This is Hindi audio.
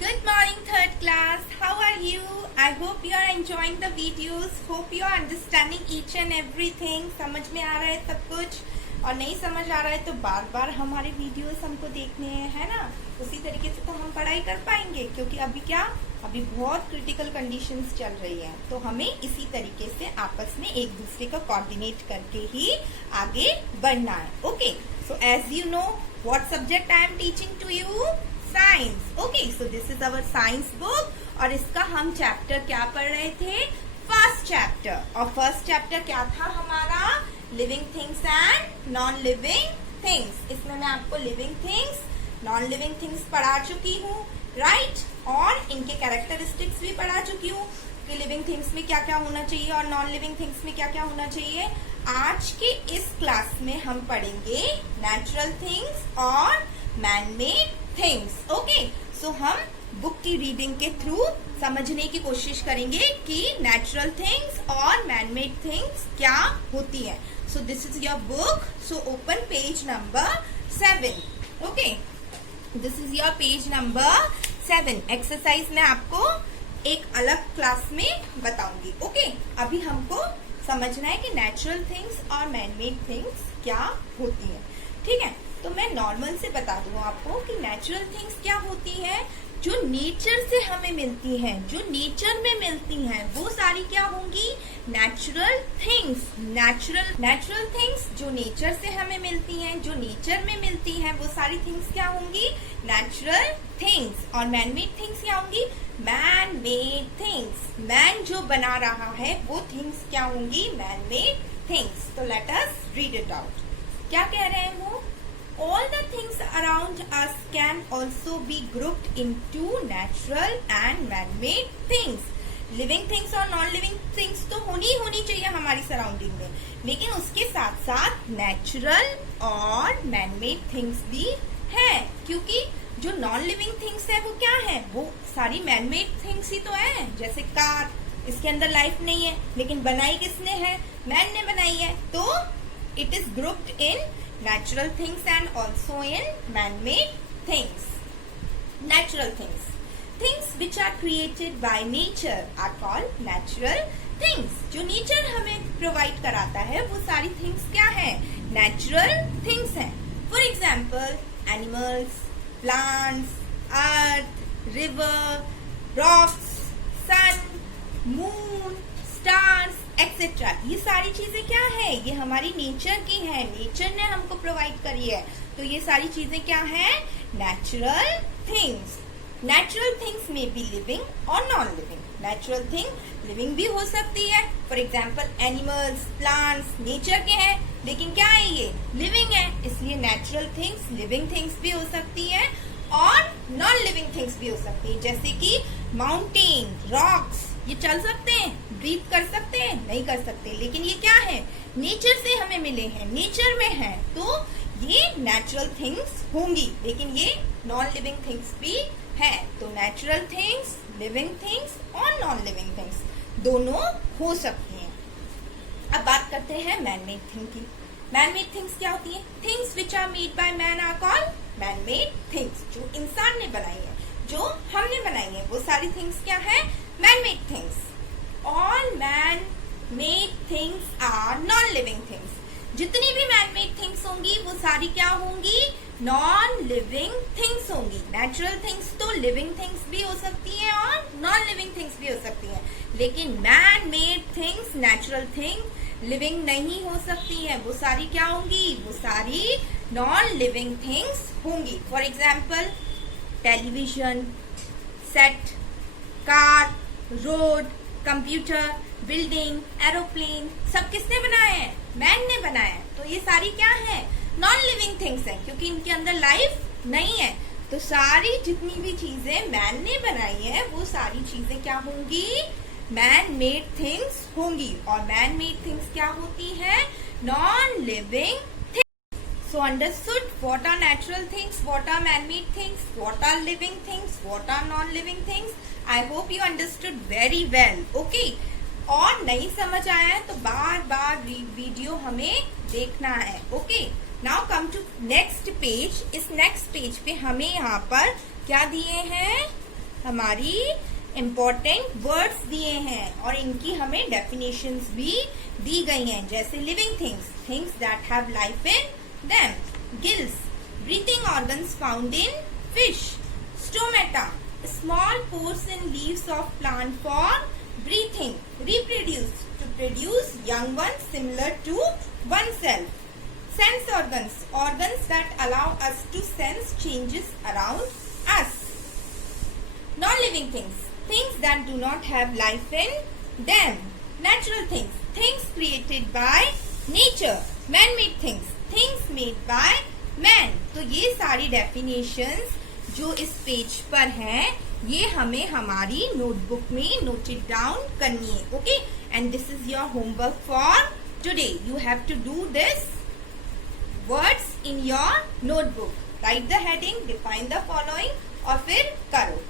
Good morning, third class. How are you? I hope you are enjoying the videos. Hope you are understanding each and everything. समझ में आ रहा है सब कुछ, और नहीं समझ आ रहा है तो बार बार हमारे वीडियोस हमको देखने हैं, है ना। उसी तरीके से तो हम पढ़ाई कर पाएंगे, क्योंकि अभी बहुत क्रिटिकल कंडीशंस चल रही है, तो हमें इसी तरीके से आपस में एक दूसरे का कोऑर्डिनेट करके ही आगे बढ़ना है। Okay, so as you know what subject I am teaching to you, science. Okay, so this is our science book, और इसका हम चैप्टर क्या पढ़ रहे थे, फर्स्ट चैप्टर। और फर्स्ट चैप्टर क्या था हमारा, living things and non living things. इसमें मैं आपको living things, non living things पढ़ा चुकी हूँ, राइट, और इनके कैरेक्टरिस्टिक्स भी पढ़ा चुकी हूँ कि लिविंग थिंग्स में क्या क्या होना चाहिए और नॉन लिविंग थिंग्स में क्या क्या होना चाहिए। आज के इस क्लास में हम पढ़ेंगे नेचुरल थिंग्स और मैनमेड थिंग्स। ओके, सो हम बुक की रीडिंग के थ्रू समझने की कोशिश करेंगे कि नेचुरल थिंग्स और मैनमेड थिंग्स क्या होती है। सो this is your book, so open page number 7। Okay, this is your page number 7। Exercise मैं आपको एक अलग क्लास में बताऊंगी। ओके, अभी हमको समझना है कि नेचुरल थिंग्स और मैनमेड थिंग्स क्या होती है। ठीक है, तो मैं नॉर्मल से बता दूं आपको कि नेचुरल थिंग्स क्या होती है, जो नेचर से हमें मिलती हैं, जो नेचर में मिलती हैं, वो सारी क्या होंगी, नेचुरल थिंग्स। नेचुरल थिंग्स जो नेचर से हमें मिलती हैं, जो नेचर में मिलती हैं, वो सारी थिंग्स क्या होंगी, नेचुरल थिंग्स। और मैनमेड थिंग्स क्या होंगी, मैन मेड थिंग्स। मैन जो बना रहा है वो थिंग्स क्या होंगी, मैन मेड थिंग्स। तो let us read it out. क्या कह रहे हैं वो, all the things around us can also be grouped into natural and man-made things. Living things और नॉन लिविंग थिंग्स तो होनी चाहिए हमारी सराउंडिंग में, लेकिन उसके साथ साथ नेचुरल और मैनमेड थिंग्स भी है, क्योंकि जो नॉन लिविंग थिंग्स है वो क्या है, वो सारी मैनमेड थिंग्स ही तो है। जैसे कार, इसके अंदर लाइफ नहीं है, लेकिन बनाई किसने है, मैन ने बनाई है, तो it is grouped in natural things and also in man-made things. Natural things. Things which are created by nature are called natural things. जो nature हमें provide कराता है वो सारी things क्या है, natural things हैं। For example, animals, plants, earth, river, rocks, sun, moon, stars, etcetera. ये सारी चीजें क्या है, ये हमारी नेचर की है, नेचर ने हमको प्रोवाइड करी है, तो ये सारी चीजें क्या है, नेचुरल थिंग्स। नेचुरल थिंग्स में बी लिविंग और non living. Natural thing living भी हो सकती है, for example animals, plants nature के हैं, लेकिन क्या है, ये लिविंग है, इसलिए नेचुरल थिंग्स लिविंग थिंग्स भी हो सकती है और नॉन लिविंग थिंग्स भी हो सकती है। जैसे कि माउंटेन, रॉक्स, ये चल सकते हैं, ब्रीथ कर सकते हैं, नहीं कर सकते, लेकिन ये क्या है, नेचर से हमें मिले हैं, नेचर में है, तो ये नेचुरल थिंग्स होंगी, लेकिन ये नॉन लिविंग थिंग्स भी है। तो नेचुरल थिंग्स, लिविंग थिंग्स और नॉन लिविंग थिंग्स दोनों हो सकती हैं। अब बात करते हैं मैनमेड थिंग की। मैनमेड थिंग्स क्या होती है, things which are made by man are called manmade things. जो इंसान ने बनाई है, जो हमने बनाई है, वो सारी थिंग्स क्या है, manmade things. All man-made things are non-living things. जितनी भी man-made things होंगी वो सारी क्या होंगी, non-living things होंगी। Natural things तो living things भी हो सकती हैं और non-living things भी हो सकती हैं, लेकिन man-made things, natural thing, living नहीं हो सकती हैं। वो सारी क्या होंगी, वो सारी non-living things होंगी। For example, television, set, car, road, computer, building, aeroplane, सब किसने बनाया है, मैन ने बनाया है। तो ये सारी क्या है, नॉन लिविंग थिंग्स है, क्योंकि इनके अंदर लाइफ नहीं है। तो सारी जितनी भी चीजें मैन ने बनाई है वो सारी चीजें क्या होंगी, मैन मेड थिंग्स होंगी। और मैन मेड थिंग्स क्या होती है, non living things. So understood what are natural things, what are man made things, what are living things, what are non living things. I hope you understood very well. Okay, और नहीं समझ आया है तो बार बार वीडियो हमें देखना है। Okay, now come to next page. इस नेक्स्ट पेज पे हमें यहाँ पर क्या दिए हैं, हमारी इम्पोर्टेंट वर्ड्स दिए हैं और इनकी हमें डेफिनेशंस भी दी गई हैं, जैसे living things, things that have life in them, gills, breathing organs found in fish, stomata, small pores in leaves of plant for breathing, reproduce, to produce young ones similar to oneself, sense organs, organs that allow us to sense changes around us, non-living things, things that do not have life in them, natural things, things created by nature, man-made things, things made by man. तो ये सारी definitions जो इस पेज पर है ये हमें हमारी नोटबुक में नोटेड डाउन करनी है. Okay, and this is your homework for today. You have to do this words in your notebook. Write the heading, define the following और फिर करो.